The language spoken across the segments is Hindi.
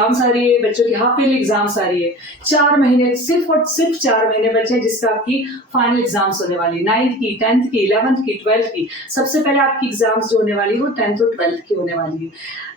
एग्जाम्स आ रही है, बच्चों की हाफ ईयरली एग्जाम्स आ रही है। 4 महीने, सिर्फ और सिर्फ 4 महीने बचे हैं जिससे आपकी फाइनल एग्जाम्स होने वाली, 9th की, 10th की, 11th की, 12th की। सबसे पहले आपकी एग्जाम्स जो होने वाली है वो 10th और 12th की होने वाली है।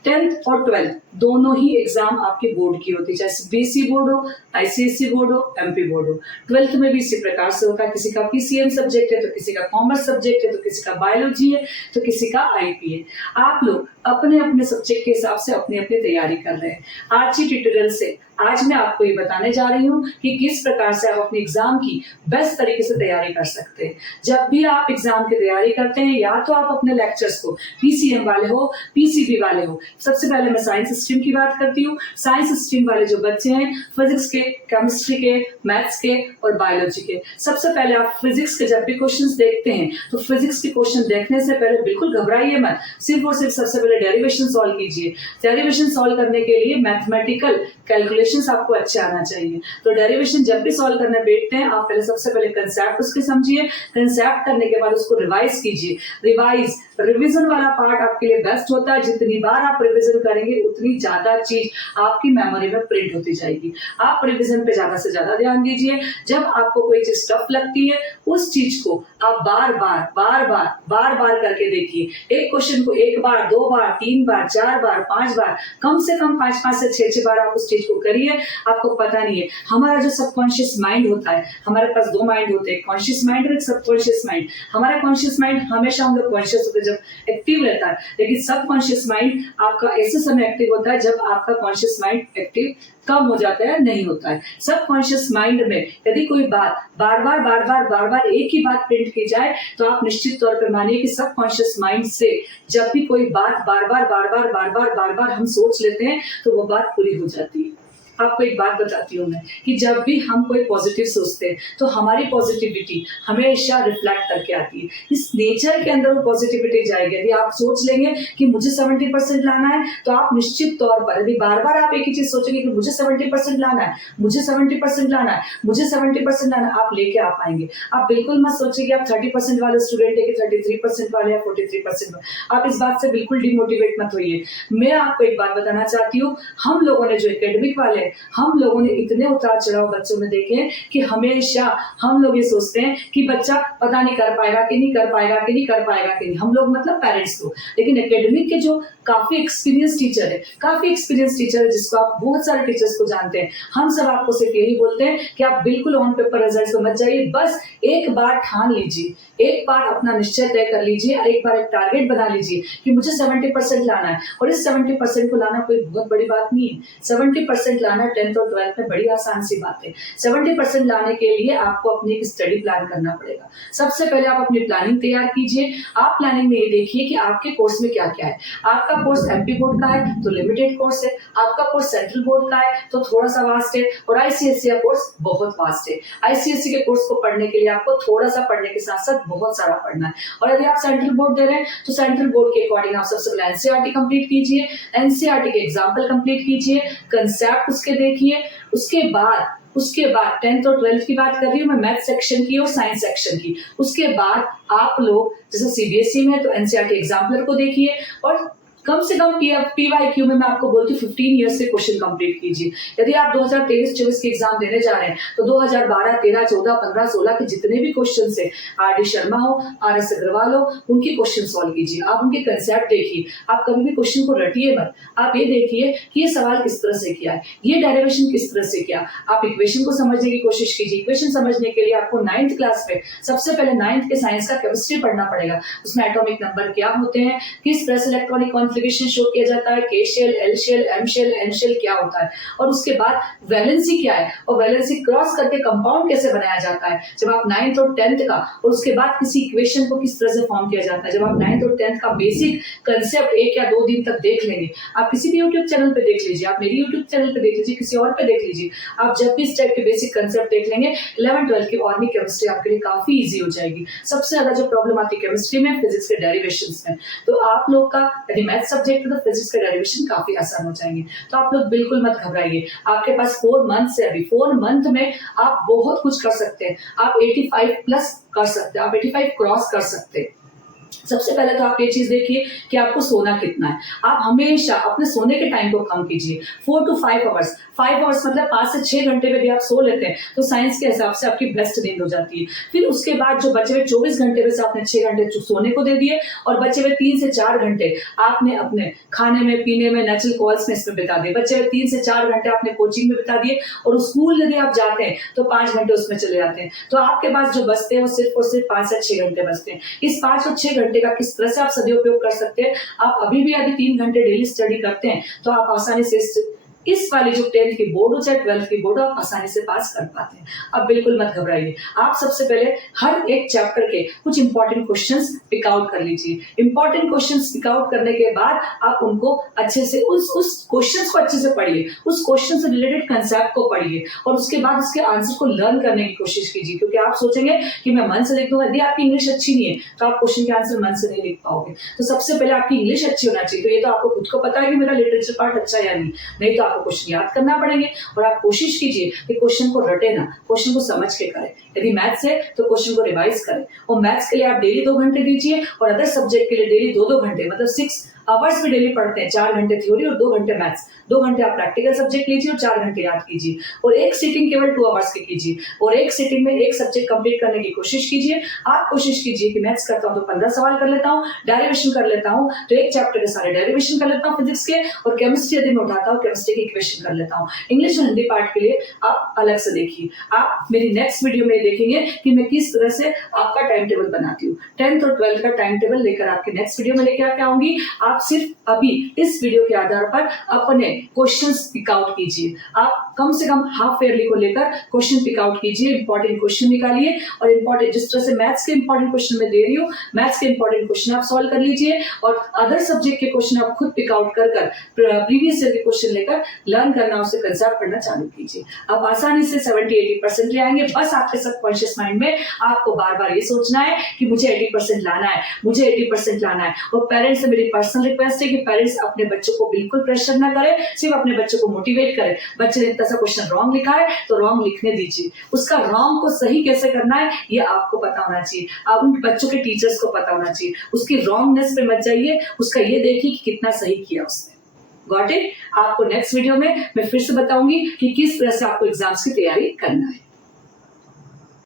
10th और 12th दोनों ही एग्जाम आपके बोर्ड की होती है, चाहे सीबीएसई बोर्ड हो, आईसीएसई बोर्ड हो, एमपी बोर्ड हो। 12th में भी इसी प्रकार से होता है, किसी का पीसीएम सब्जेक्ट है तो किसी का कॉमर्स सब्जेक्ट है तो किसी का बायोलॉजी है तो किसी का आईपी है। आप लोग अपने अपने सब्जेक्ट के हिसाब से अपनी अपनी तैयारी कर रहे हैं। आज की ट्यूटोरियल से आज मैं आपको ये बताने जा रही हूँ कि किस प्रकार से आप अपने एग्जाम की बेस्ट तरीके से तैयारी कर सकते हैं। जब भी आप एग्जाम की तैयारी करते हैं, या तो आप अपने लेक्चर्स को पीसीएम वाले हो, पीसीबी वाले हो। सबसे पहले मैं साइंस स्ट्रीम की बात करती हूँ। साइंस स्ट्रीम वाले जो बच्चे हैं, फिजिक्स के, केमिस्ट्री के, मैथ्स के और बायोलॉजी के, सबसे पहले आप फिजिक्स के जब भी क्वेश्चन देखते हैं तो फिजिक्स के क्वेश्चन देखने से पहले बिल्कुल घबराइए मत। सिर्फ और सिर्फ सबसे पहले डेरिवेशन सॉल्व कीजिए। डेरिवेशन सॉल्व करने के लिए मैथमेटिकल कैलकुलेशंस आपको अच्छे आना चाहिए। तो डेरिवेशन जब भी सॉल्व करने बैठते हैं, आप पहले सबसे पहले कंसेप्ट उसके समझिए। कंसेप्ट करने के बाद उसको रिवाइज कीजिए। रिवीजन वाला पार्ट आपके लिए बेस्ट होता है। जितनी बार आप रिवीजन करेंगे उतनी ज्यादा चीज आपकी मेमोरी में प्रिंट होती जाएगी। आप रिवीजन पे ज्यादा से ज्यादा ध्यान दीजिए। जब आपको कोई चीज टफ लगती है, उस चीज को आप बार बार करके देखिए। एक क्वेश्चन को 1 बार, 2 बार, 3 बार, 4 बार, 5 बार, कम से कम 5 से 6 बार आप उस चीज को करिए। आपको पता नहीं है, हमारा जो सबकॉन्शियस माइंड होता है, हमारे पास 2 माइंड होते हैं, कॉन्शियस माइंड और सबकॉन्शियस माइंड। हमारा कॉन्शियस माइंड हमेशा हम लोग कॉन्शियस होते हैं जब एक्टिव रहता है, लेकिन सबकॉन्शियस माइंड आपका ऐसे समय एक्टिव होता है जब आपका कॉन्शियस माइंड एक्टिव कम हो जाता है, नहीं होता है। सबकॉन्शियस माइंड में यदि कोई बात बार बार एक ही बात प्रिंट की जाए तो आप निश्चित तौर पर मानिए कि सबकॉन्शियस माइंड से जब भी कोई बात बार बार हम सोच लेते हैं तो वो बात पूरी हो जाती है। आपको एक बात बताती हूँ मैं कि जब भी हम कोई पॉजिटिव सोचते हैं तो हमारी पॉजिटिविटी हमेशा रिफ्लेक्ट करके आती है। इस नेचर के अंदर वो पॉजिटिविटी जाएगी। यदि आप सोच लेंगे कि मुझे 70% लाना है तो आप निश्चित तौर पर, यदि बार बार आप एक ही चीज सोचेंगे कि मुझे 70% लाना है, मुझे 70% लाना है, मुझे 70% लाना है, आप लेके आ पाएंगे। आप बिल्कुल मत सोचिए कि आप 30% वाले स्टूडेंट है कि 33% वाले या 43% वाले। आप इस बात से बिल्कुल डिमोटिवेट मत होइए। मैं आपको एक बात बताना चाहती हूँ, हम लोगों ने जो एकेडमिक वाले, हम लोगों ने इतने उतार चढ़ाव बच्चों में देखे हैं कि हमेशा हम लोग ये सोचते हैं कि बच्चा पता नहीं कर पाएगा कि नहीं कर पाएगा कि नहीं कर पाएगा कि नहीं। हम लोग मतलब पेरेंट्स को। लेकिन एकेडमिक के जो काफी एक्सपीरियंस टीचर है, जिसको आप बहुत सारे टीचर्स को जानते हैं, हम सब आपको सिर्फ यही बोलते हैं कि आप बिल्कुल ऑन पेपर रिजल्ट पे मत जाइए। बस एक बार ठान लीजिए, एक बार अपना निश्चय तय कर लीजिए, एक बार एक टारगेट बना लीजिए कि मुझे 70% लाना है। और इस 70% को लाना कोई बहुत बड़ी बात नहीं है। 70% लाना 10th और 12th में बड़ी आसान सी बात है। 70% लाने के लिए आपको अपनी एक स्टडी प्लान करना पड़ेगा। सबसे पहले आप अपनी प्लानिंग तैयार कीजिए। आप प्लानिंग में ये देखिए कि आपके कोर्स में क्या क्या है। आपका कोर्स एमपी बोर्ड का है तो लिमिटेड कोर्स है, आपका कोर्स सेंट्रल बोर्ड का है तो थोड़ा सा वास्ट है, और आईसीएसई का कोर्स बहुत वास्ट है। आईसीएसई के कोर्स को पढ़ने के लिए आपको थोड़ा सा पढ़ने के साथ साथ बहुत सारा पढ़ना है। और यदि आप सेंट्रल बोर्ड दे रहे हैं तो सेंट्रल बोर्ड के अकॉर्डिंग आप सबसे पहले एनसीईआरटी कंप्लीट कीजिए, एनसीईआरटी के एग्जाम्पल कंप्लीट कीजिए, कंसेप्ट उसके देखिए। उसके बाद 10th और 12th की बात कर रही हूँ मैं, मैथ सेक्शन की और साइंस सेक्शन की। उसके बाद आप लोग जैसे सीबीएसई में तो एनसीईआरटी एग्जाम्पलर को देखिए, और कम से कम पीवाईक्यू में मैं आपको बोलती हूँ 15 ईयर्स से क्वेश्चन कंप्लीट कीजिए। यदि आप 2023-24 के एग्जाम देने जा रहे हैं तो 2012, 13, 14, 15, 16 के जितने भी क्वेश्चन है, आरडी शर्मा हो, आरएस अग्रवाल हो, उनके क्वेश्चन सॉल्व कीजिए। आप उनके कंसेप्ट देखिए। आप कभी भी क्वेश्चन को रटिए मत। आप ये देखिए कि ये सवाल किस तरह से किया है, ये डेरिवेशन किस तरह से किया। आप इक्वेशन को समझने की कोशिश कीजिए। इक्वेशन समझने के लिए आपको 9th क्लास में सबसे पहले 9th के साइंस का केमिस्ट्री पढ़ना पड़ेगा। उसमें एटॉमिक नंबर क्या होते हैं, किस तरह से इलेक्ट्रॉनिक कॉन्फ़िगरेशन शो किया जाता है, K shell, L shell, M shell, N shell क्या होता है, और उसके बाद वैलेंसी क्या है, और वैलेंसी क्रॉस करके कंपाउंड कैसे बनाया जाता है जब आप 9th और 10th का, और उसके बाद किसी इक्वेशन को किस तरह से फॉर्म किया जाता है। जब आप 9th और 10th का बेसिक कंसेप्ट 1 या 2 दिन तक देख लेंगे, आप किसी भी यूट्यूब चैनल पे देख लीजिए, आप मेरी यूट्यूब चैनल पे देख लीजिए, किसी और पे देख लीजिए, आप जब भी इस टाइप के बेसिक कंसेप्ट देख लेंगे, 11th-12th की ऑर्गेनिक केमिस्ट्री आपके लिए काफी इजी हो जाएगी। सबसे ज्यादा जो प्रॉब्लम आती है केमिस्ट्री में, फिजिक्स के डेरिवेशंस में, तो आप लोग का यदि मैथ सब्जेक्ट तो फिजिक्स के डेरिवेशन काफी आसान हो जाएंगे। तो आप लोग बिल्कुल मत घबराइए। आपके पास 4 मंथ है। अभी 4 मंथ में आप बहुत कुछ कर सकते हैं। आप 85 प्लस कर सकते हैं, आप 85 क्रॉस कर सकते हैं। सबसे पहले तो आप ये चीज देखिए कि आपको सोना कितना है। आप हमेशा अपने सोने के टाइम को कम कीजिए, 4 to 5 आवर्स। 5 आवर्स मतलब 5 से 6 घंटे में भी आप सो लेते हैं तो साइंस के हिसाब से आपकी बेस्ट नींद हो जाती है। फिर उसके बाद जो बचे हुए 24 घंटे में से आपने 6 घंटे सोने को दे दिए और बचे हुए 3 से 4 घंटे आपने अपने खाने में, पीने में, नेचुरल कॉल्स में इसमें बिता दिए। बचे हुए 3 से 4 घंटे आपने कोचिंग में बिता दिए और स्कूल यदि आप जाते हैं तो 5 घंटे उसमें चले जाते हैं। तो आपके पास जो बचते हैं वो सिर्फ और सिर्फ 5 से 6 घंटे बचते हैं। इस 5 और 6 घंटे का किस तरह से आप सदुपयोग कर सकते हैं। आप अभी भी यदि 3 घंटे डेली स्टडी करते हैं तो आप आसानी से इस वाली जो 10th की बोर्ड हो चाहे 12th की बोर्ड हो आप आसानी से पास कर पाते हैं। अब बिल्कुल मत घबराइए। आप सबसे पहले हर एक चैप्टर के कुछ इंपॉर्टेंट क्वेश्चंस पिक आउट कर लीजिए। इंपॉर्टेंट क्वेश्चंस पिक आउट करने के बाद आप उनको अच्छे से उस क्वेश्चंस को अच्छे से पढ़िए, उस क्वेश्चन से रिलेटेड कंसेप्ट को पढ़िए और उसके बाद उसके आंसर को लर्न करने की कोशिश कीजिए। क्योंकि आप सोचेंगे कि मैं मन से लिख दूंगा, यदि आपकी इंग्लिश अच्छी नहीं है तो आप क्वेश्चन के आंसर मन से नहीं लिख पाओगे। तो सबसे पहले आपकी इंग्लिश अच्छी होना चाहिए। तो ये तो आपको खुद को पता है कि मेरा लिटरेचर पार्ट अच्छा है या नहीं तो आपको क्वेश्चन याद करना पड़ेंगे और आप कोशिश कीजिए कि क्वेश्चन को रटे ना, क्वेश्चन को समझ के करें। यदि मैथ्स है तो क्वेश्चन को रिवाइज करें और मैथ्स के लिए आप डेली 2 घंटे दीजिए और अदर सब्जेक्ट के लिए डेली 2-2 घंटे, मतलब 6 आवर्स भी डेली पढ़ते हैं। 4 घंटे थ्योरी और 2 घंटे मैथ्स, 2 घंटे आप प्रैक्टिकल सब्जेक्ट लीजिए और 4 घंटे याद कीजिए और एक सीटिंग केवल 2 आवर्स की कीजिए और एक सीटिंग में एक सब्जेक्ट कंप्लीट करने की कोशिश कीजिए। आप कोशिश कीजिए कि मैथ्स करता हूं तो 15 सवाल कर लेता हूं, डेरिवेशन कर लेता हूं तो एक चैप्टर के सारे डेरिवेशन कर लेता हूं फिजिक्स के, और केमिस्ट्री यदि मैं उठाता हूं केमिस्ट्री की इक्वेशन कर लेता हूं। इंग्लिश और हिंदी पार्ट के लिए आप अलग से देखिए। आप मेरी नेक्स्ट वीडियो में देखेंगे कि मैं किस तरह से आपका टाइम टेबल बनाती हूँ। 10th और 12th का टाइम टेबल लेकर आपके नेक्स्ट वीडियो में लेकर आके आऊंगी। आप सिर्फ अभी इस वीडियो के आधार पर अपने क्वेश्चंस पिक आउट कीजिए। आप कम से कम हाफ ईयरली को लेकर क्वेश्चन पिक आउट कीजिए, इंपॉर्टेंट क्वेश्चन निकालिए और इंपॉर्टेंट, जिस तरह से मैथ्स के इंपॉर्टेंट क्वेश्चन मैं दे रही हूँ, मैथ्स के इंपॉर्टेंट क्वेश्चन आप सॉल्व कर लीजिए और अदर सब्जेक्ट के क्वेश्चन आप खुद पिक आउट कर प्रीवियस ईयर के क्वेश्चन लेकर लर्न करना, उसे कंसेप्ट करना चालू कीजिए। आप आसानी से 70-80% ले आएंगे। बस आपके सबकॉन्शियस माइंड में आपको बार बार ये सोचना है कि मुझे 80% लाना है, मुझे 80% लाना है। और पेरेंट्स से मेरी पर्सनल रिक्वेस्ट है कि पेरेंट्स अपने बच्चों को बिल्कुल प्रेशर ना करें, सिर्फ अपने बच्चों को मोटिवेट करें। बच्चे ने इतना सा क्वेश्चन रॉन्ग लिखा है तो रॉन्ग लिखने दीजिए, उसका रॉन्ग को सही कैसे करना है ये आपको पता होना चाहिए, आप उन बच्चों के टीचर्स को पता होना चाहिए। उसकी रॉन्गनेस पे मत जाइए, उसका ये देखिए कि कितना सही किया उसने। Got it? आपको नेक्स्ट वीडियो में मैं फिर से बताऊंगी कि किस तरह से आपको एग्जाम्स की तैयारी करना है।